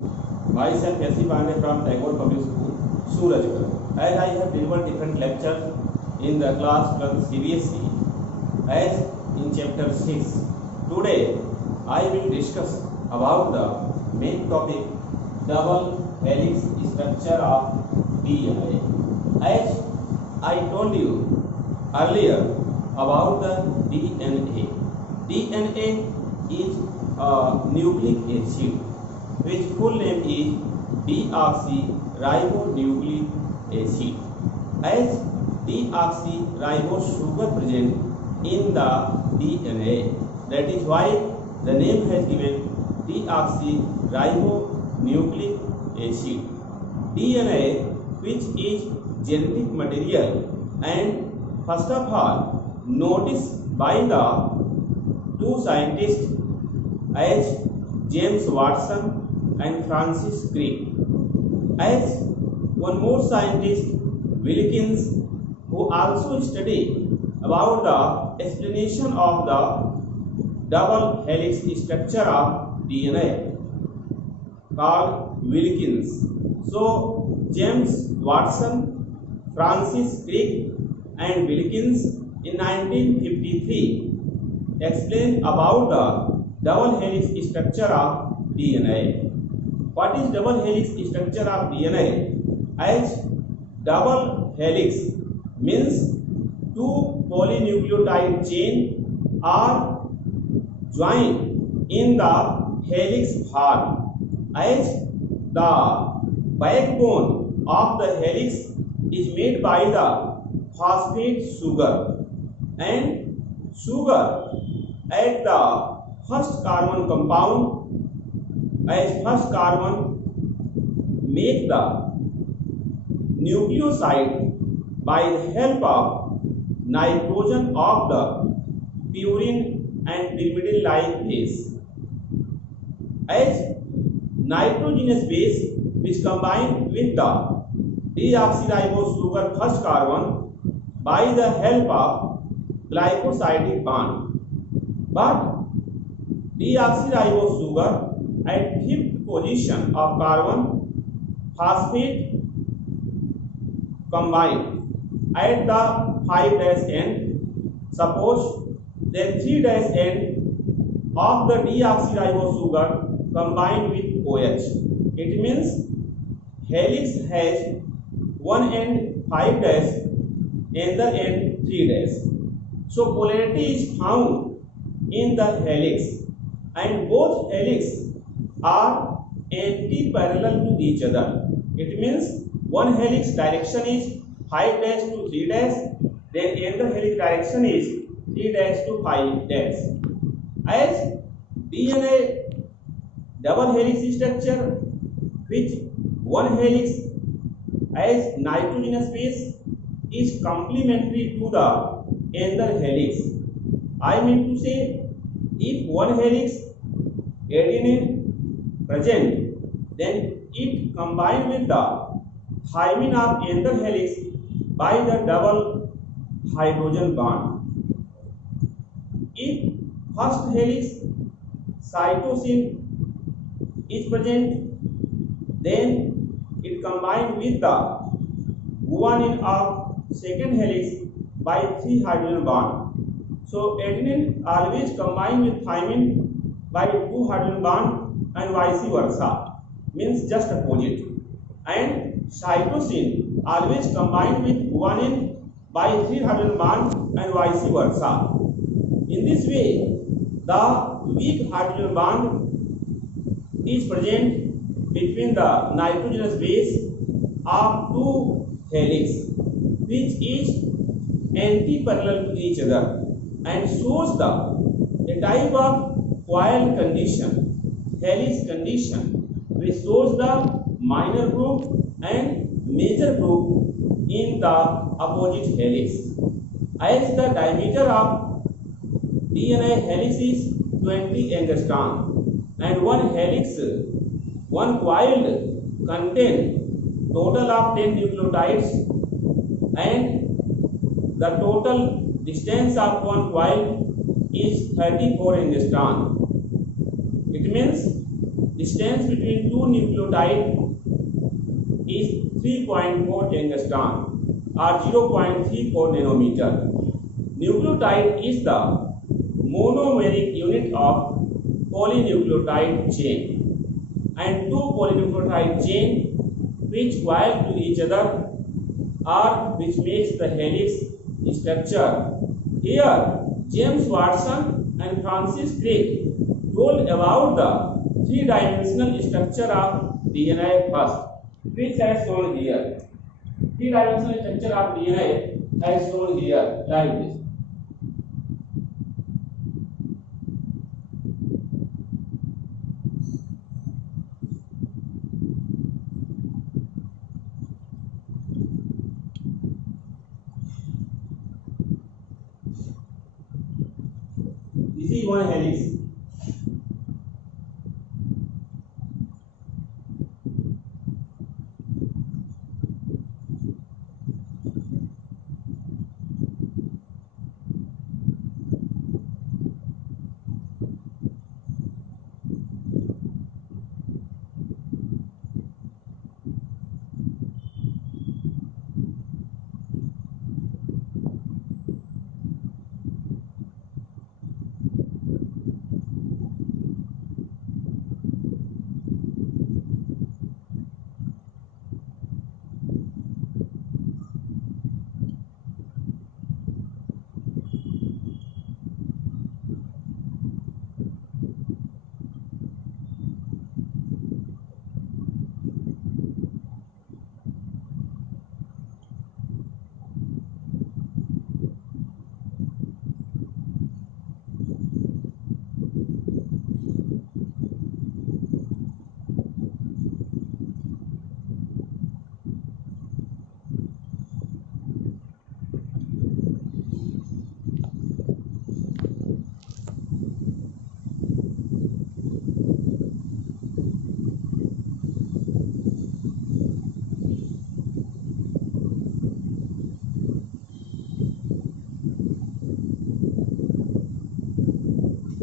Myself Yasi Pandey from Tagore Public School, Surajgarh. As I have delivered different lectures in the class 12 CBSE, as in chapter 6, today I will discuss about the main topic double helix structure of DNA. As I told you earlier about the DNA. DNA is a nucleic acid which full name is deoxyribonucleic acid. As deoxyribose sugar present in the DNA, that is why the name has given deoxyribonucleic acid. DNA, which is genetic material, and first of all noticed by the two scientists as James Watson and Francis Crick. As one more scientist, Wilkins, who also studied about the explanation of the double helix structure of DNA, called Wilkins. So James Watson, Francis Crick and Wilkins in 1953 explained about the double helix structure of DNA. What is double helix structure of DNA? As double helix means two polynucleotide chain are joined in the helix form. As the backbone of the helix is made by the phosphate sugar, and sugar at the first carbon compound, as first carbon make the nucleoside by the help of nitrogen of the purine and pyrimidine-like base. As nitrogenous base which combine with the deoxyribose sugar first carbon by the help of glycosidic bond, but deoxyribose sugar at fifth position of carbon phosphate combine at the 5' end. Suppose the 3' end of the deoxyribose sugar combined with OH. It means helix has one end 5' and the end 3'. So polarity is found in the helix, and both helix are anti-parallel to each other. It means one helix direction is 5' to 3', then another helix direction is 3' to 5'. As DNA double helix structure, which one helix as nitrogenous base is complementary to the another helix. I mean to say, if one helix adenine present, then it combined with the thymine of another helix by the double hydrogen bond. If first helix cytosine is present, then it combined with the guanine of second helix by 3 hydrogen bond. So adenine always combine with thymine by 2 hydrogen bond and vice versa, means just opposite. And cytosine always combine with guanine by 3 hydrogen bond and vice versa. In this way, the weak hydrogen bond is present between the nitrogenous base of two helix, which is anti-parallel to each other, and shows the a type of coil condition, helix condition, which shows the minor group and major group in the opposite helix. As the diameter of DNA helix is 20 angstrom, and one helix, one coil contain total of 10 nucleotides, and the total distance of one coil is 34 angstrom. It means distance between two nucleotides is 3.4 angstrom or 0.34 nanometer. Nucleotide is the monomeric unit of polynucleotide chain, and two polynucleotide chain which wire to each other or which makes the helix structure. Here, James Watson and Francis Crick told about the three-dimensional structure of DNA first, which is shown here. Three-dimensional structure of DNA is shown here like this. This is one helix.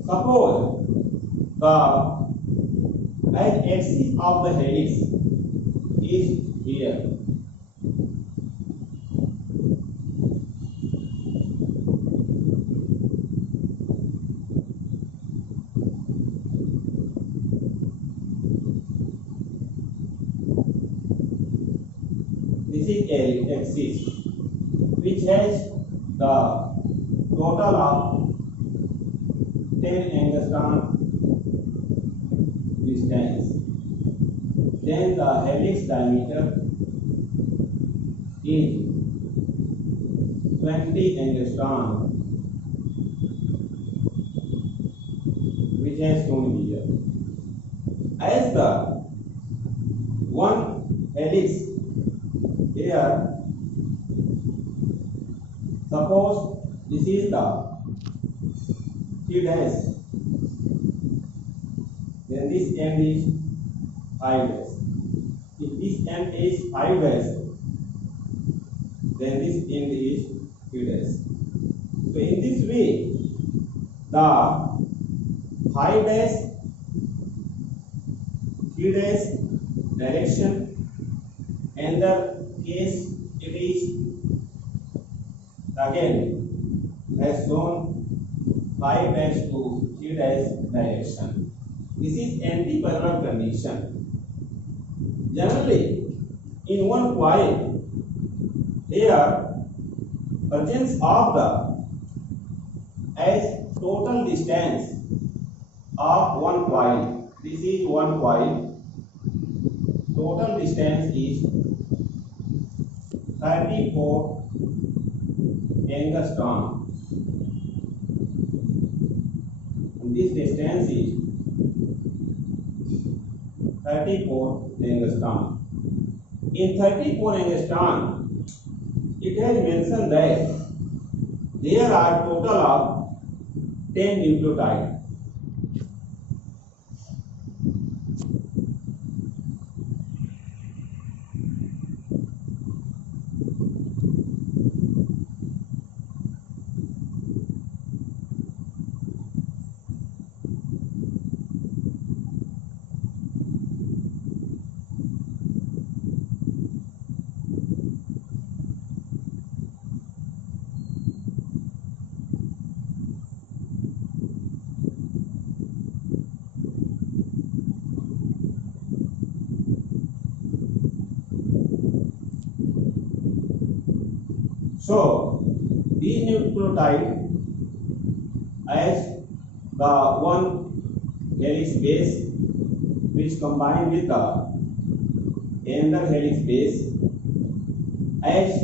Suppose the axis of the helix is here. This is a axis which has the total of 10 angstrom distance. Then the helix diameter is 20 angstrom, which has shown here. As the one helix here, suppose this is the 3 dash, then this end is 5 dash. If this end is 5 dash, then this end is 3 dash. So in this way, the 5 dash, 3 dash direction, and the case it is again has shown 5 dash to 3 dash direction. This is anti-parallel condition. Generally, in one coil, here presence of the as total distance of one coil. This is one coil. Total distance is 34 angstrom. This distance is 34 angstrom. In 34 angstrom, it has mentioned that there are total of 10 nucleotides. So these nucleotide as the one helix base which combine with the another helix base as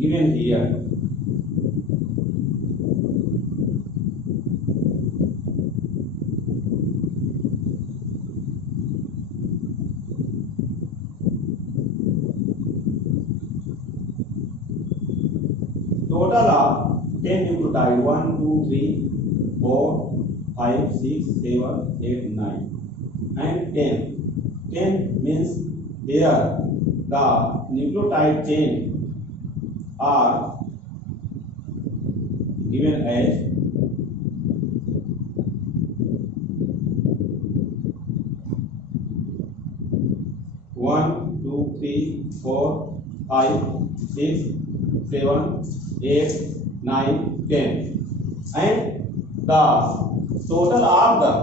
given here. Total of 10 nucleotide 1, 2, 3, 4, 5, 6, 7, 8, 9 and 10. 10 means here the nucleotide chain are given as 1, 2, 3, 4, 5, 6, 7, 8, 9, 10 and the total of the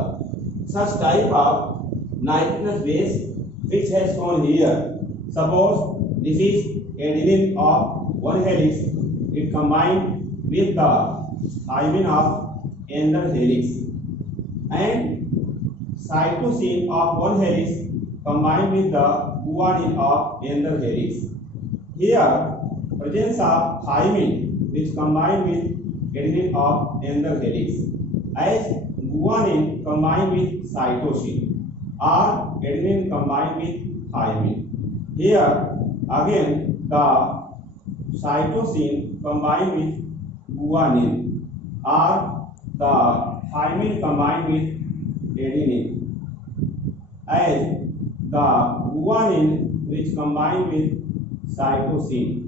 such type of nitrogenous base which has shown here. Suppose this is adenine of one helix, it combined with the thymine of another helix, and cytosine of one helix combined with the guanine of another helix. Here presence of thymine which combined with adenine of another helix, as guanine combined with cytosine or adenine combined with thymine. Here again the cytosine combined with guanine or the thymine combined with adenine, as the guanine which combined with cytosine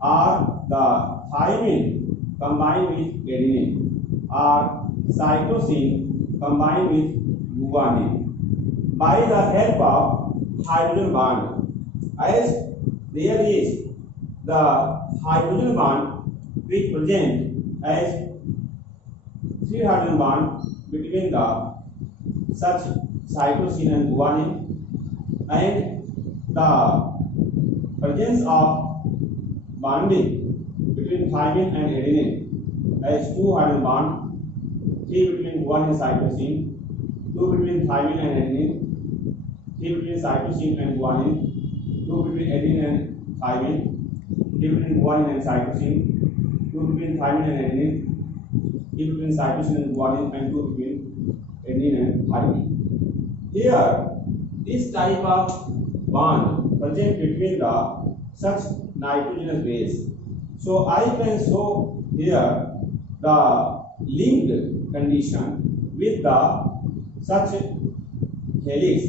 or the thymine combined with adenine or cytosine combined with guanine by the help of hydrogen bond, as there is the hydrogen bond which present as 3 hydrogen bond between the such cytosine and guanine, and the presence of bonding between thymine and adenine as 2 hydrogen bond, 3 between guanine and cytosine, 2 between thymine and adenine, 3 between cytosine and guanine, 2 between adenine and thymine, 3 between guanine and cytosine, 2 between thymine and adenine, 3 between cytosine and guanine, and 2 between adenine and thymine. Here, this type of bond present between the such nitrogenous base. So I can show here the linked condition with the such helix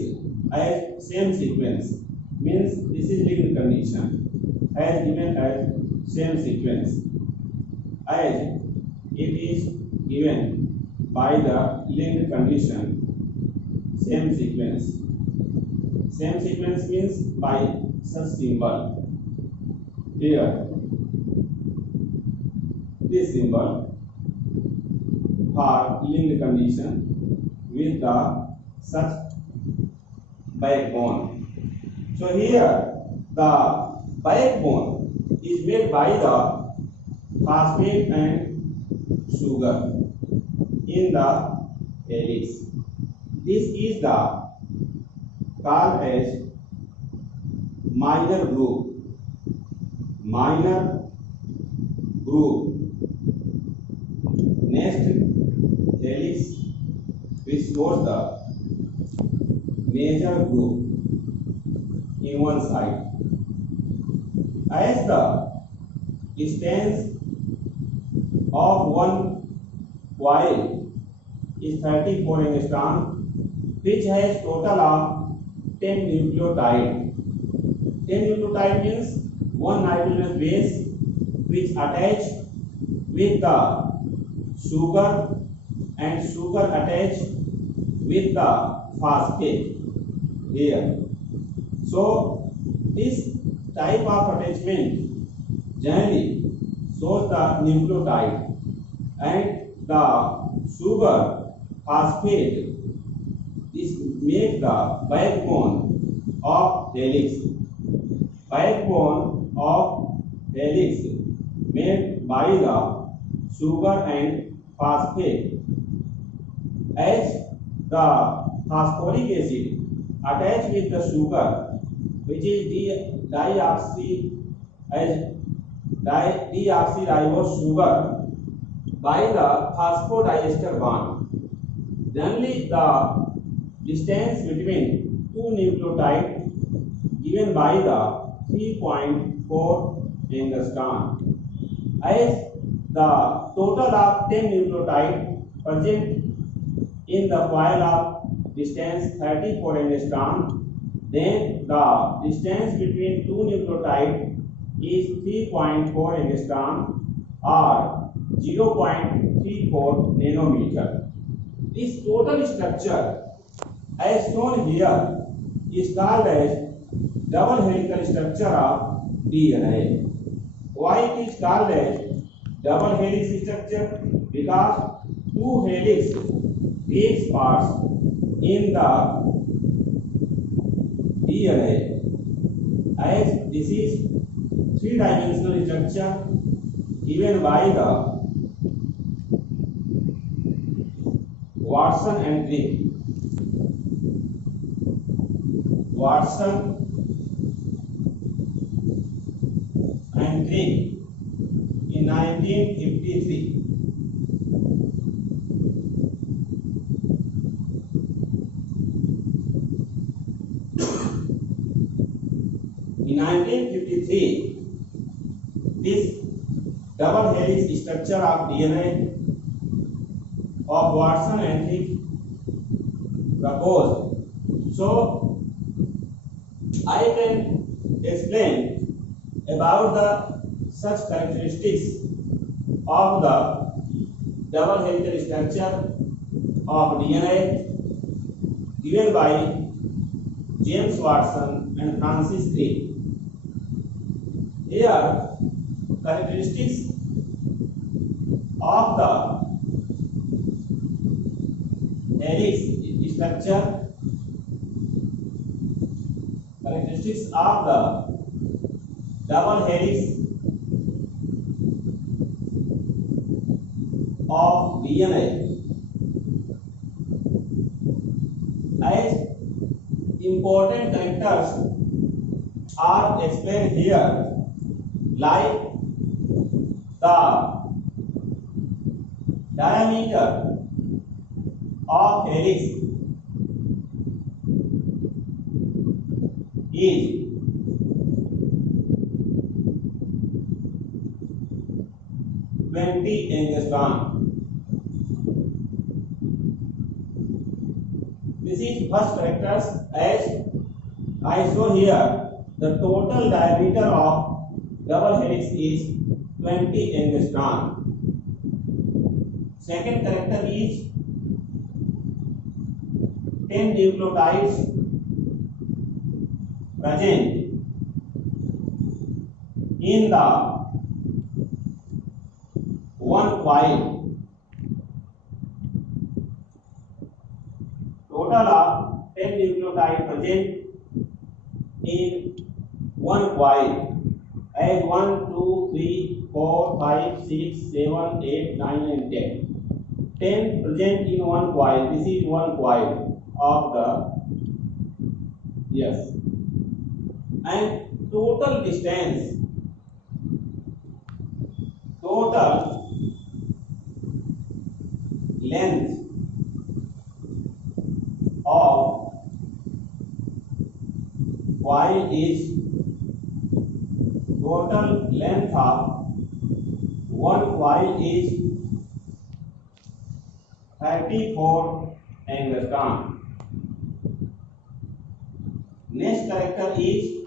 as same sequence, means this is linked condition as given as same sequence, as it is given by the linked condition same sequence. Same sequence means by such symbol here, this symbol for linked condition with the such backbone. So here the backbone is made by the phosphate and sugar in the helix. This is the called as minor group. Minor group. Next helix which shows the major group in one side. As the distance of one coil is 34 angstrom, which has total of 10 nucleotide. 10 nucleotide means one nitrogenous base which attach with the sugar and sugar attach with the phosphate here. So this type of attachment generally shows the nucleotide, and the sugar phosphate is make the backbone of helix. Backbone of helix made by the sugar and phosphate. As the phosphoric acid attached with the sugar, which is deoxyribose sugar by the phosphodiester bond. Generally, the distance between two nucleotides given by the 3.4 angstrom. As the total of 10 nucleotides present in the coil of distance 34 angstrom, then the distance between two nucleotides is 3.4 angstrom or 0.34 nanometer. This total structure, as shown here, is called as double helical structure of DNA. Why it is called as double helix structure? Because two helix takes parts in the DNA. As this is three-dimensional structure given by the Watson and Crick. Watson and Crick in 1953. In 1953, this double helix structure of DNA of Watson and Crick proposed. So, I can explain about the such characteristics of the double helical structure of DNA given by James Watson and Francis Crick. Here, characteristics of the helix structure, characteristics of the double helix of DNA. As important characters are explained here, like the diameter of helix is 20 angstrom. This is first characters. As I show here, the total diameter of double helix is 20 angstrom. Second character is 10 nucleotides present in the one coil. Total of 10 nucleotides present in one coil as 1, 2, 3, 4, 5, 6, 7, 8, 9 and 10. 10 present in one coil. This is one coil of the, yes, and total distance, total length of coil is, total length of one coil is 34 angstrom. Next character is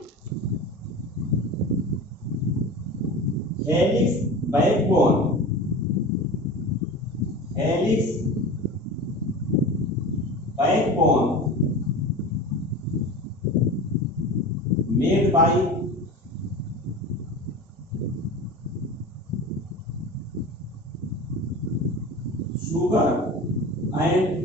helix backbone. Helix backbone made by sugar and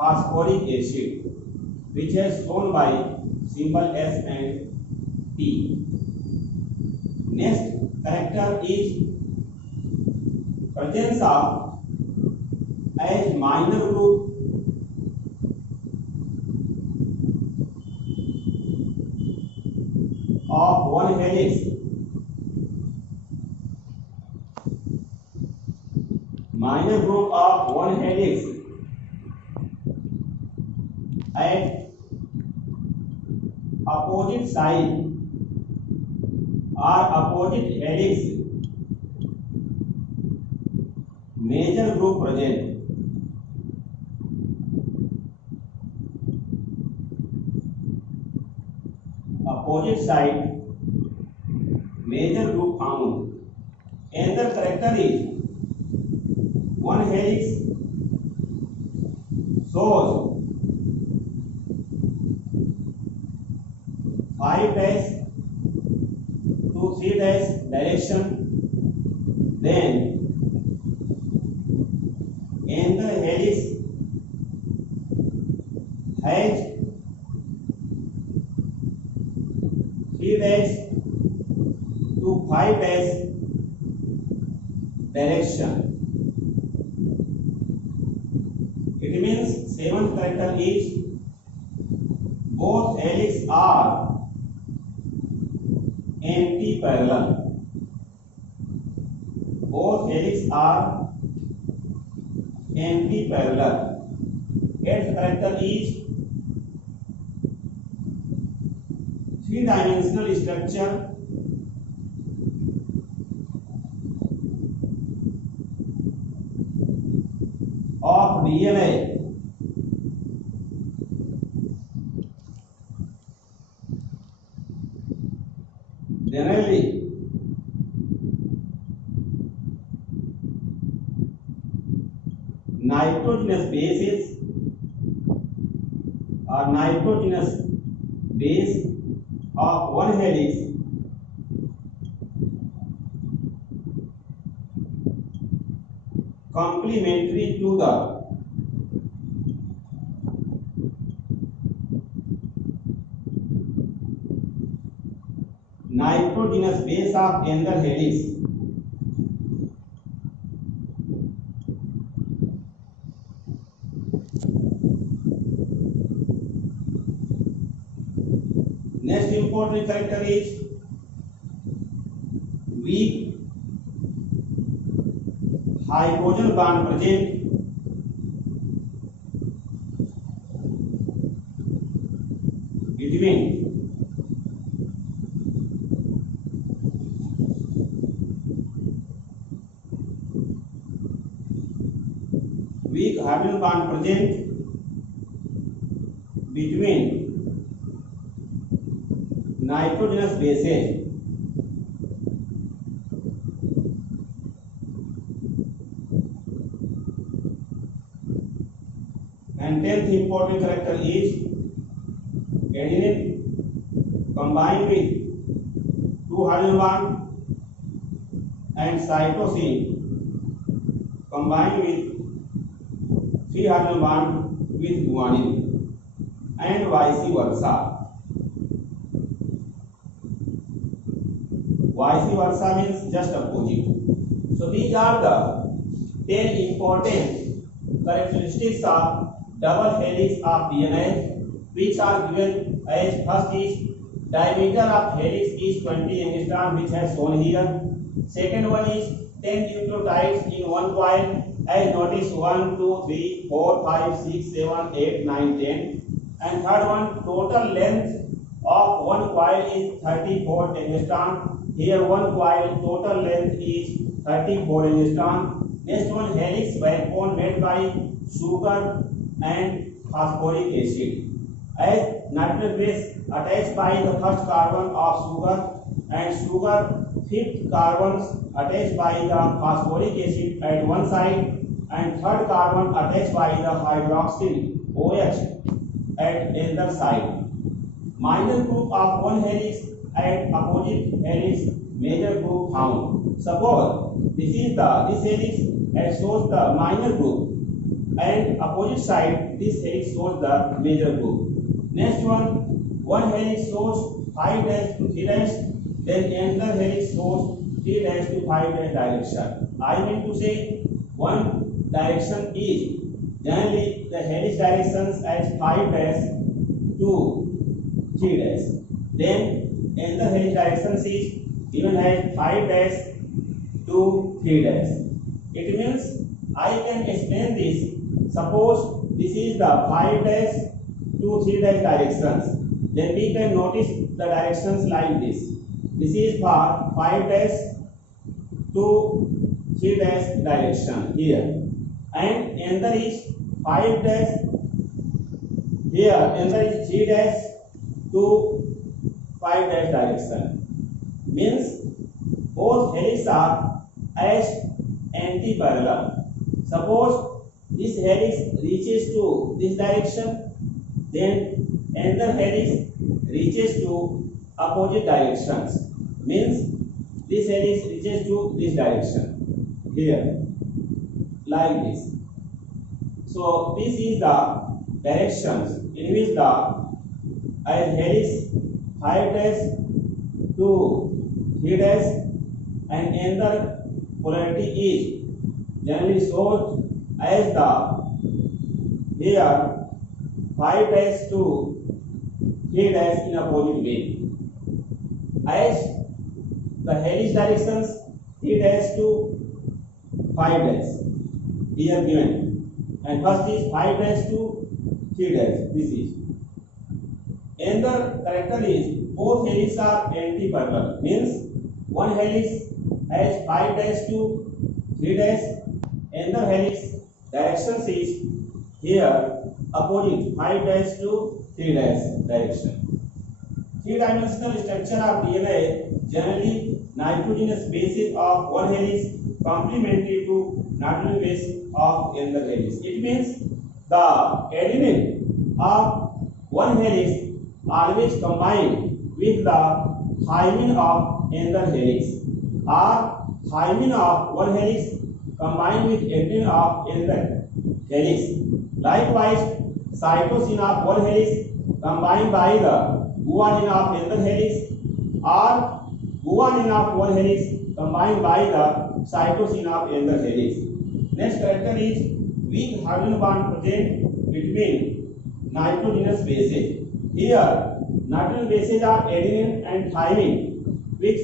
phosphoric acid, which is shown by symbol S and T. Next character is presence of as minor group of one helix. Minor group of one helix at opposite side or opposite helix. Major group present. Opposite side, major group found. Another character is one helix shows 5' to 3' direction. Then another helix has 3' to 5' direction. It means seventh character is both helix are anti-parallel. Both helix are anti-parallel. Eighth character is three-dimensional structure of DNA. Generally, nitrogenous bases or nitrogenous base of one helix complementary to the nitrogenous base of another helix. Next important character is weak hydrogen bond present between weak hydrogen bond present between nitrogenous bases and 10th important character is adenine combined with 2 hydrogen bond and cytosine combined with 3 hydrogen bond with guanine and vice versa. Vice versa means just opposite. So these are the 10 important characteristics of double helix of DNA, which are given as first is diameter of helix is 20 angstrom, which has shown here. Second one is 10 nucleotides in one coil, as notice 1, 2, 3, 4, 5, 6, 7, 8, 9, 10. And third one, total length of one coil is 34 angstrom. Here one coil total length is 34 angstrom. Next one, helix backbone made by sugar and phosphoric acid. As nitrogen base attached by the first carbon of sugar and sugar fifth carbons attached by the phosphoric acid at one side and third carbon attached by the hydroxyl OH at another side. Minor group of one helix at opposite helix, major group found. Suppose this helix shows the minor group and opposite side this helix shows the major group. Next one helix shows 5 dash to 3 dash, then another helix shows 3 dash to 5 dash direction. I mean to say one direction is generally the helix directions as 5 dash to 3 dash. Then another helix direction is given as 5 dash to 3 dash. It means I can explain this. Suppose this is the 5 dash to 3 dash directions. Then we can notice the directions like this. This is for 5 dash to 3 dash direction here, and another is 5 dash here, another is 3 dash to 5 dash direction. Means both helix are as anti-parallel. Suppose this helix reaches to this direction, then another helix reaches to opposite directions. Means this helix reaches to this direction here, like this. So this is the directions in which the helix 5 dash to 3 dash and another polarity is generally shown as the here 5 dash to 3 dash in opposite way, as the helix directions 3 dash to 5 dash here given, and first is 5 dash to 3 dash. This is another character is both helix are anti-parallel. Means one helix has 5 dash to 3 dash, another helix directions is here opposite 5 dash to 3 dash direction. Three-dimensional structure of DNA generally nitrogenous bases of one helix complementary to nitrogen base of another helix. It means the adenine of one helix always combine with the thymine of another helix, or thymine of one helix combine with adenine of another helix. Likewise, cytosine of one helix combined by the guanine of another helix, or guanine of one helix combined by the cytosine of another helix. Next character is weak hydrogen bond present between nitrogenous bases. Here, nitrogen bases are adenine and thymine, which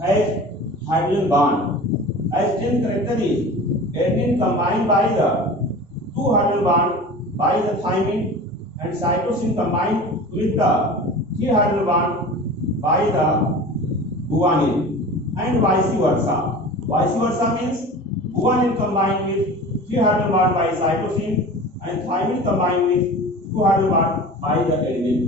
has hydrogen bond. As 10th character is adenine combined by the 2 hydrogen bond by the thymine, and cytosine combined with the 3 hydrogen bond by the guanine, and vice versa. Vice versa means guanine combined with 3 hydrogen bond by cytosine, and thymine combined with 2 hydrogen bond by the adenine.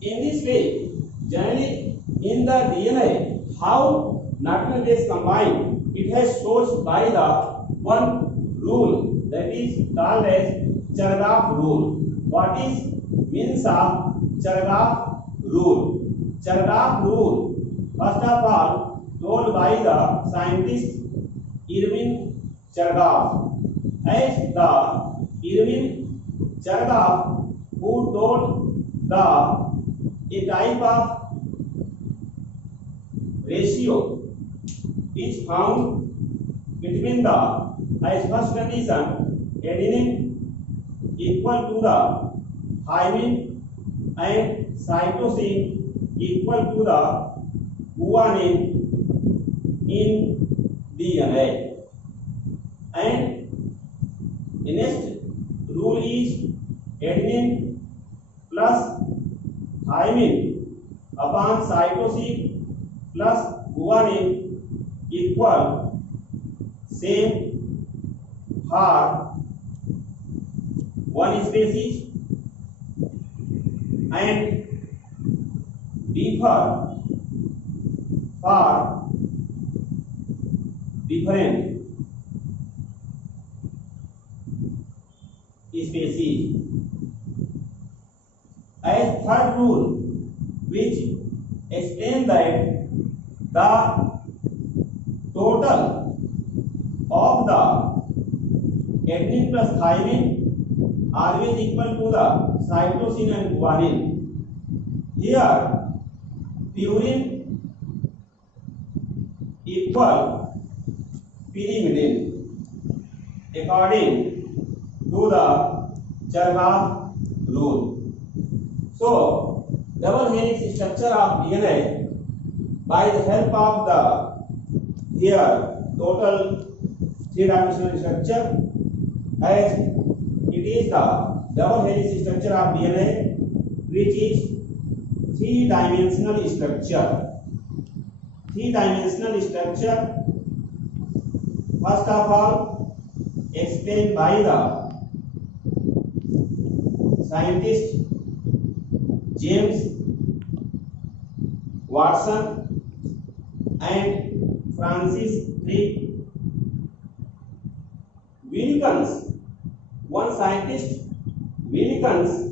In this way, generally in the DNA, how nitrogen base combine, it has sourced by the one rule, that is called as Chargaff rule. What is means of Chargaff rule? Chargaff rule, first of all, told by the scientist Irwin Chargaff, as the Irwin Chargaff who told a type of ratio is found between the, as first condition, adenine equal to the thymine and cytosine equal to the guanine in DNA. And the next rule is adenine plus thymine upon cytosine plus guanine equal same for one species and differ for different species. As third rule, which explains that the total of the adenine plus thymine always equal to the cytosine and guanine. Here purine equal pyrimidine according to the Chargaff rule. So double helix structure of DNA by the help of the here total three-dimensional structure, as it is the double helix structure of DNA which is three-dimensional structure. Three-dimensional structure first of all explained by the scientist James Watson and Francis Crick Wilkins. One scientist Wilkins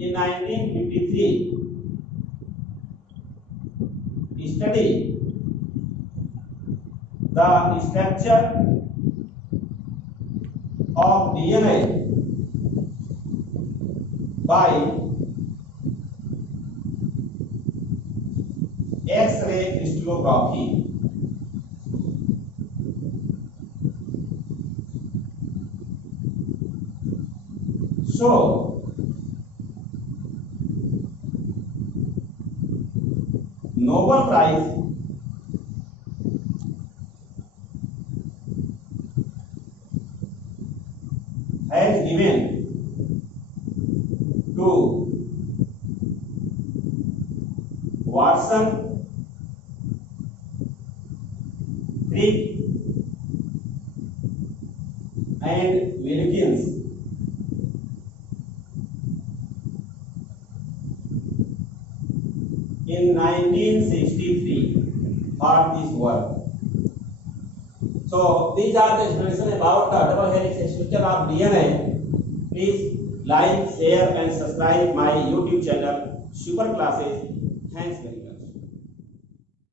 in 1953 studied the structure of DNA by X-ray crystallography. So Nobel Prize has given to Watson, Crick and Wilkins in 1963 for this work. So these are the explanation about the double helix structure of DNA. Please like, share and subscribe my YouTube channel Super Classes. Thanks very much.